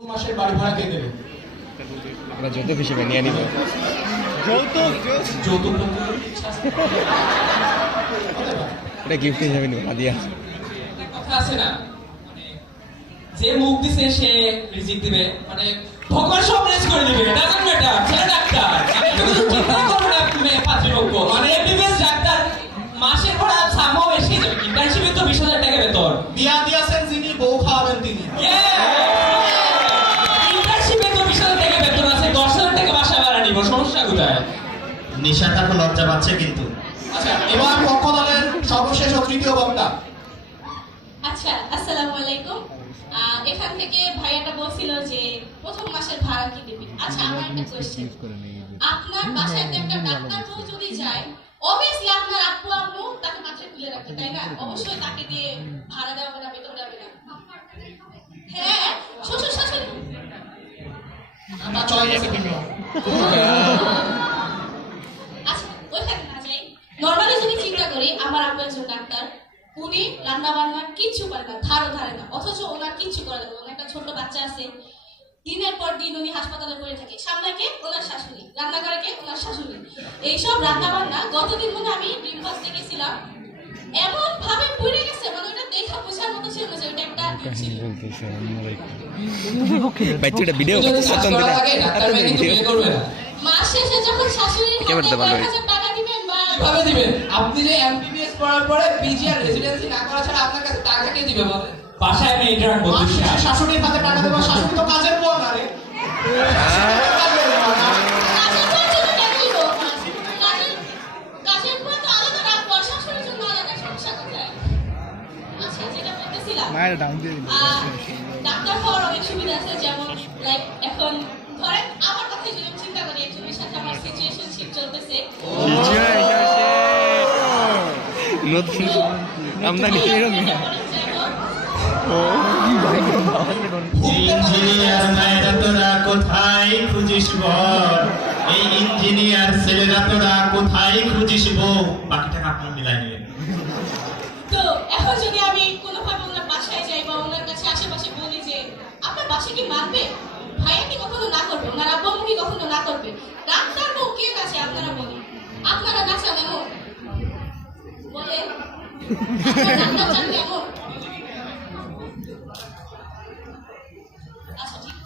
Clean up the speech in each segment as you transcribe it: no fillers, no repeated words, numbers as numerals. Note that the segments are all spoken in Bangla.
মাসের বাড়ি ভাড়া কে দেবে? আমরা যৌতুক হিসেবে নিয়ে নিব। যৌতুক এটা গিফট হিসেবে নিব আদিয়া। কথা আছে না, মানে যে মুখ দিছে সে রিজিক দিবে, মানে ভগবান সব রেজ করে দিবে। ডাক্তার ম্যাটার, ছেলে ডাক্তার, আমি তো কিছু চিন্তা করব না। পাত্রীপক্ষ মানে এমবিবিএস ডাক্তার মাসের পর সামও এসে যাবে। ইন্টার্নশিপে তো 20,000 টাকা বেতন। বিয়া দিয়েছেন যিনি, বউ খাওয়াবেন তিনি। ইন্টার্নশিপে তো 20,000 টাকা বেতন আছে, 10,000 টাকা বাসা ভাড়া নিব, সমস্যা কোথায়? নিশাটা তো লজ্জা পাচ্ছে কিন্তু। আচ্ছা, এবার পক্ষ দলের সর্বশেষ ও তৃতীয় বক্তা। আচ্ছা, আসসালামু আলাইকুম। এখান থেকে ভাইয়াটা বলছিল যে প্রথম মাসের ভাড়া কি দিবি। আচ্ছা, আমার একটা কোশ্চেন, আপনার বাসায় একটা ডাক্তার বউ যদি যায়, অবভিয়াসলি আপনার আপু আম্মু তাকে মাথায় তুলে রাখবে, তাই না? অবশ্যই তাকে দিয়ে ভাড়া দেওয়া হবে না, বেতন দেওয়া হবে না। হ্যাঁ, শ্বশুর শাশুড়ি আমার চয়েস আছে কিন্তু। আচ্ছা, ওইখানে না যাই। নরমালি যদি চিন্তা করি, আমার আপু একজন ডাক্তার, উনি রান্না বান্না কিচ্ছু পারে না, ধারও ধারে না, অথচ ওনার কিচ্ছু করা যাবে। ওনার একটা ছোট বাচ্চা আছে, দিনের পর দিন উনি হাসপাতালে পড়ে থাকে। সামনে কে? ওনার শাশুড়ি। রান্না করে কে? ওনার শাশুড়ি। এইসব রান্না বান্না গতদিন মনে আমি ডিম ভাজতে গেছিলাম, এমন ভাবে পুড়ে গেছে, মানে ওটা দেখা বোঝার মতো ছিল না যে ওটা একটা ডিম ছিল। বাচ্চাটা ভিডিও মাস শেষে যখন শাশুড়ির হাতে 1,000 টাকা দিবেন বা কিভাবে দিবেন? আপনি যে এমবিবিএস পড়ার পরে পিজি আর রেসিডেন্সি না করা ছাড়া আপনার কাছে টাকা কে দিবে বলেন? বাসায় আমি ইন্টারাক্ট করতে মাস শেষে শাশুড়ির হাতে টাকা দেবো, শাশুড়ি তো কাজের বউ না রে। কাজের পর জন্য টাকা দিব। কাজের পর তো আলাদা রাখবো, আর শাশুড়ির জন্য আলাদা, সমস্যা কোথায়? আচ্ছা, যেটা বলতেছিলাম, ডাক্তার হওয়ার অনেক সুবিধা আছে। যেমন লাইক এখন ধরেন আমার কথা যদি আমি চিন্তা করি, একজনের সাথে আমার সিচুয়েশনশিপ চলতেছে, নতুন আমদানি ইঞ্জিনিয়ার মেয়েরা তোরা কোথায় খুঁজিস বল, এই ইঞ্জিনিয়ার ছেলেরা তোরা কোথায় খুঁজিস বউ। বাকিটা আপনি মিলাই নেবেন। তো এখন যদি আমি কোনোভাবে ওনার বাসায় যাই বা ওনার কাছে আশেপাশে বলি যে আপনার বাসায় কি মানবে, ভাইয়া কি কখনো না করবে, ওনার আব্বু আম্মু কি কখনো না করবে? ডাক্তার বউ কে আছে আপনারা বলেন? আপনারা নাচান এমন বলে, আপনারা ডাক্তার চান কেমন? আচ্ছা, ঠিক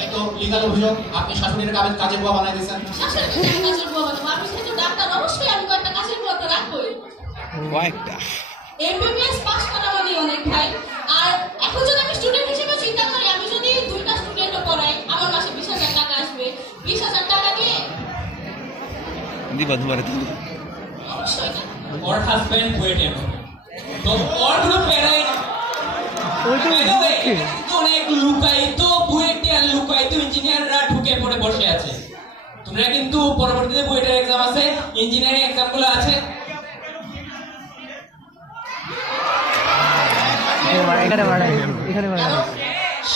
এই তো লিগাল অভিযোগ, আপনি শাশুড়ির কাজের বউ বানাই দিয়েছেন। শাশুড়িকে কেন কাজের বউ বানাবো? আমি যেহেতু ডাক্তার, অবশ্যই আমি কয়েকটা কাজের বউ তো রাখবোই। কয়েকটা এমবিবিএস পাস করা মানে অনেক ভাই। আর এখন যদি আমি স্টুডেন্ট হিসেবে চিন্তা করি, আমি যদি 2টা স্টুডেন্টও পড়াই, আমার মাসে 20,000 টাকা আসবে। 20,000 টাকা দিয়ে দিবা দুবারে অবশ্যই না। ওর হাজবেন্ড ওয়েটেড, তো ওর কোনো প্যারাই কিন্তু অনেক লুকায়িত বুয়েটে আর লুকায়িত ইঞ্জিনিয়াররা ঢুকে পড়ে বসে আছে। তোমরা কিন্তু পরবর্তীতে বুয়েটের এক্সাম আছে, ইঞ্জিনিয়ারিং এক্সাম গুলো আছে।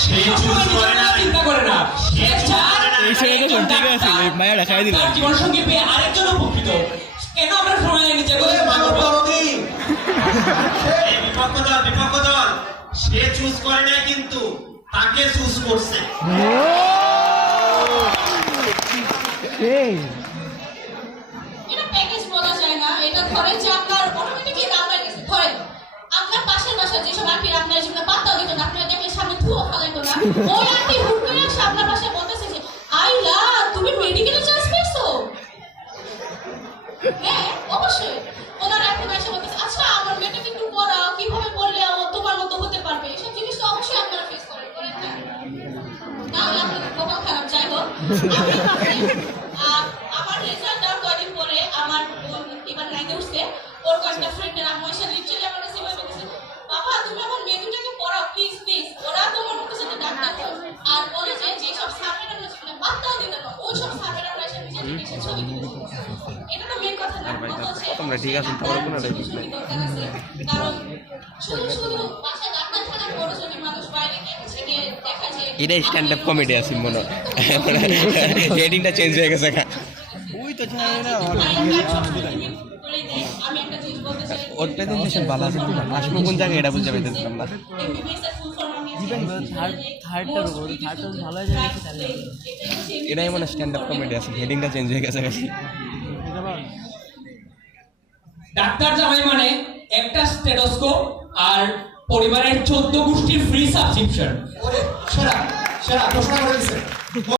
সেই চুজ করে না, চিন্তা করে না, সে চার এই সময় তো ঠিক আছে, মায়া দেখাই দিলাম। জীবন সঙ্গী পেয়ে আরেকজন উপকৃত। কেন আমরা সময় নিজে করে এই বিপক্ষ দল সে চুজ করে নাই, কিন্তু তাকে চুজ করছে। এটা প্যাকেজ বলা যায় না। এটা ধরেন যে আপনার অটোমেটিকলি নাম্বার গেছে। ধরেন আপনার পাশের বাসায় যেসব আন্টির আপনার জন্য পাত্তাও দিত না, আপনার দেখলে সামনে ধুয়ো ফালাইতো না, ওই আন্টি হুট করে এসে আপনার বাসায় বলতেছে যে আইলা তুমি মেডিকেলে চান্স পেয়েছো। হ্যাঁ, অবশ্যই ওনারা এখন এসে বলতেছে আচ্ছা আমার মেয়েটাকে একটু পড়াও, কিভাবে পড়লে ও তোমার মতো হতে পারবে। এসব জিনিস তো অবশ্যই আপনারা ফেস করেন না? তাহলে আপনাদের কপাল খারাপ। যাই হোক, আমার রেজাল্ট দেওয়ার কয়েকদিন পরে আমার এবার 9-এ উঠছে, ওর কয়েকটা ফ্রেন্ডের আম্মু এসে লিটারালি আমার কাছে এভাবে বলতেছে, বাবা তুমি আমার মেয়ে দুটাকে পড়াও প্লিজ প্লিজ, ওরা তোমার মতো সাথে ডাক্তার হয়। আর বলে যে যেসব স্যারের আমরা জীবনে পাত্তাও দিতে না, ওই সব স্যারের আমরা এসে নিজেদের এসে ছবি তুলে। এটা তো মেন কথা না। কথা হচ্ছে তোমরা ঠিক আছেন, তারপরে কোনো দরকার আছে। কারণ শুধু শুধু বাসায় ডাক্তার থাকার পরে যদি মানুষ বাইরে থেকে দেখা যায় এটা স্ট্যান্ড আপ কমেডি আছে মনে হয়। হেডিংটা চেঞ্জ হয়ে গেছে। ওই তো জানি না, আমি একটা জিনিস বলতে চাই, ওর প্রেজেন্টেশন ভালো আছে কিন্তু আসবো কোন জায়গায় এটা বুঝতে পারতেছিলাম না MBBS এর full form আমি আজকে থার্ডটা ভালো হয়ে যাবে তাহলে এটাই মনে স্ট্যান্ড আপ কমেডি আছে হেডিংটা চেঞ্জ হয়ে গেছে ডাক্তার জামাই মানে একটা স্টেথোস্কোপ আর পরিবারের 14 গোষ্ঠীর ফ্রি সাবস্ক্রিপশন। ওরে সেরা সেরা ঘোষণা করে দিচ্ছে